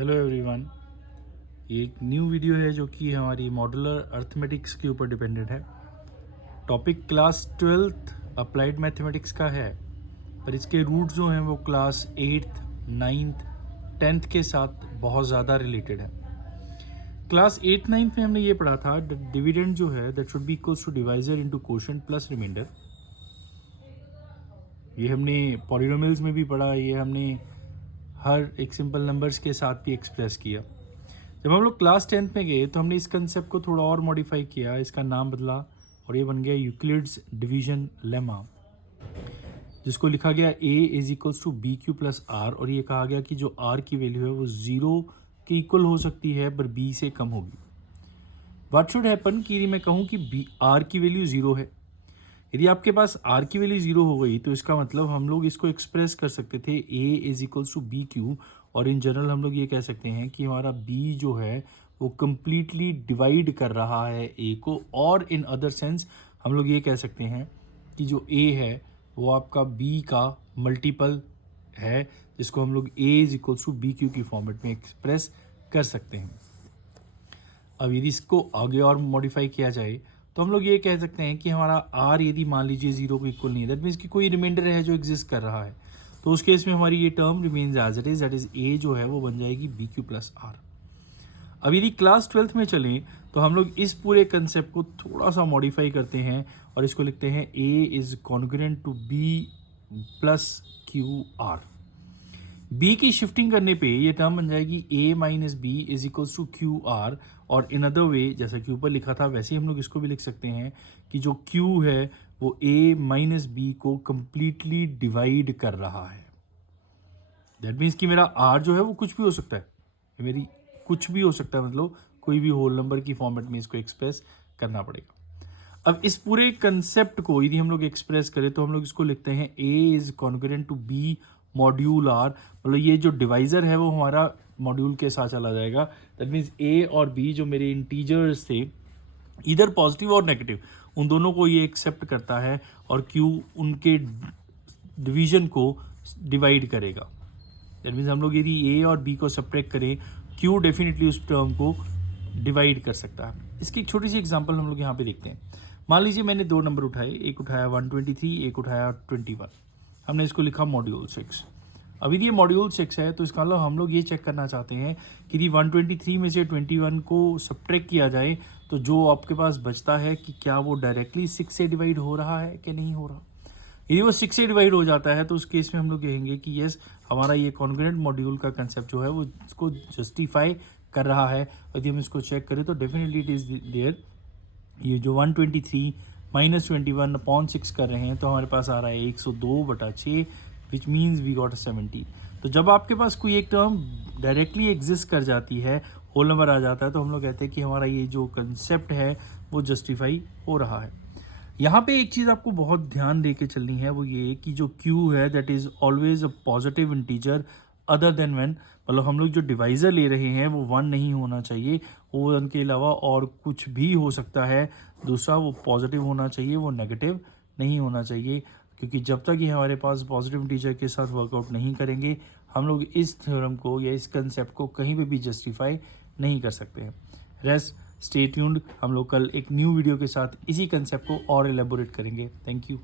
Hello everyone, ये एक new video है जो कि हमारी मॉड्यूलर अर्थमेटिक्स के ऊपर डिपेंडेड है। Topic class 12th applied mathematics का है, पर इसके रूट जो हैं वो क्लास 8th, 9th, 10th के साथ बहुत ज़्यादा रिलेटेड है। क्लास 8th 9th में हमने ये पढ़ा था डिविडेंड जो है that should be equals to divisor into quotient plus remainder. ये हमने पॉलिनोमियल्स में भी पढ़ा, ये हमने हर एक सिंपल नंबर्स के साथ भी एक्सप्रेस किया। जब हम लोग क्लास 10th में गए तो हमने इस कंसेप्ट को थोड़ा और मॉडिफाई किया, इसका नाम बदला और ये बन गया यूक्लिड्स डिवीजन लेमा, जिसको लिखा गया a is equals to b q plus r. और ये कहा गया कि जो r की वैल्यू है वो 0 के इक्वल हो सकती है पर b से कम होगी। व्हाट शुड हैपन कि मैं कहूँ कि r की वैल्यू 0 है। यदि आपके पास r की वैल्यू 0 हो गई तो इसका मतलब हम लोग इसको एक्सप्रेस कर सकते थे a is equals to b q, और इन जनरल हम लोग ये कह सकते हैं कि हमारा b जो है वो कम्प्लीटली डिवाइड कर रहा है a को, और इन अदर सेंस हम लोग ये कह सकते हैं कि जो a है वो आपका b का मल्टीपल है, जिसको हम लोग a is equals to b q की फॉर्मेट में एक्सप्रेस कर सकते हैं। अब यदि इसको आगे और मॉडिफाई किया जाए तो हम लोग ये कह सकते हैं कि हमारा r यदि मान लीजिए 0 को इक्वल नहीं है, दैट मीन्स कि कोई रिमाइंडर है जो एग्जिस्ट कर रहा है, तो उस केस में हमारी ये term remains as it is, that is a जो है वो बन जाएगी बी क्यू प्लस आर। अब यदि क्लास 12th में चलें तो हम लोग इस पूरे कंसेप्ट को थोड़ा सा मॉडिफाई करते हैं और इसको लिखते हैं a is congruent to b plus q r. b की शिफ्टिंग करने पे ये टर्म बन जाएगी a minus b is equals to q r, और इन अदर वे जैसा कि ऊपर लिखा था वैसे ही हम लोग इसको भी लिख सकते हैं कि जो q है वो a माइनस बी को कम्प्लीटली डिवाइड कर रहा है। दैट मीन्स कि मेरा r जो है वो कुछ भी हो सकता है, मेरी कुछ भी हो सकता है, मतलब कोई भी होल नंबर की फॉर्मेट में इसको एक्सप्रेस करना पड़ेगा। अब इस पूरे कंसेप्ट को यदि हम लोग एक्सप्रेस करें तो हम लोग इसको लिखते हैं a is congruent to b module r, मतलब ये जो डिवाइजर है वो हमारा मॉड्यूल के साथ चला जाएगा। दैट मीन्स a और b जो मेरे इंटीजर्स थे, इधर पॉजिटिव और नेगेटिव, उन दोनों को ये एक्सेप्ट करता है और q उनके डिवीजन को डिवाइड करेगा। दैट मीन्स हम लोग यदि a और b को सब्ट्रैक्ट करें, q डेफिनेटली उस टर्म को डिवाइड कर सकता है। इसकी एक छोटी सी एग्जांपल हम लोग यहाँ पे देखते हैं। मान लीजिए मैंने दो नंबर उठाए, एक उठाया 123, एक उठाया 21। हमने इसको लिखा मॉड्यूल 6। अब यदि ये मॉड्यूल 6 है तो इसका मतलब हम लोग ये चेक करना चाहते हैं कि यदि 123 में से 21 को सब्ट्रैक्ट किया जाए तो जो आपके पास बचता है कि क्या वो डायरेक्टली 6 से डिवाइड हो रहा है कि नहीं हो रहा। यदि वो 6 से डिवाइड हो जाता है तो उस केस में हम लोग कहेंगे कि यस, हमारा ये कॉन्ग्रुएंट मॉड्यूल का कंसेप्ट जो है वो इसको जस्टिफाई कर रहा है। यदि हम इसको चेक करें तो डेफिनेटली इट इज़ देयर। ये जो 123 माइनस 21 अपॉन 6 कर रहे हैं तो हमारे पास आ रहा है 102/6, विच मीन्स वी गॉट 70। तो जब आपके पास कोई एक टर्म डायरेक्टली एग्जिस्ट कर जाती है, होल नंबर आ जाता है, तो हम लोग कहते हैं कि हमारा ये जो कंसेप्ट है वो जस्टिफाई हो रहा है। यहाँ पे एक चीज़ आपको बहुत ध्यान दे के चलनी है, वो ये कि जो q है that is always a positive integer other than 1, मतलब हम लोग जो डिवाइज़र ले रहे हैं वो 1 नहीं होना चाहिए, वो 1 के अलावा और कुछ भी हो सकता है। दूसरा, वो पॉजिटिव होना चाहिए, वो नेगेटिव नहीं होना चाहिए, क्योंकि जब तक ये हमारे पास पॉजिटिव इंटीजर के साथ वर्कआउट नहीं करेंगे हम लोग इस थ्योरम को या इस कंसेप्ट को कहीं पे भी जस्टिफाई नहीं कर सकते हैं। रेस्ट स्टे ट्यून्ड, हम लोग कल एक न्यू वीडियो के साथ इसी कंसेप्ट को और एलेबोरेट करेंगे। Thank you.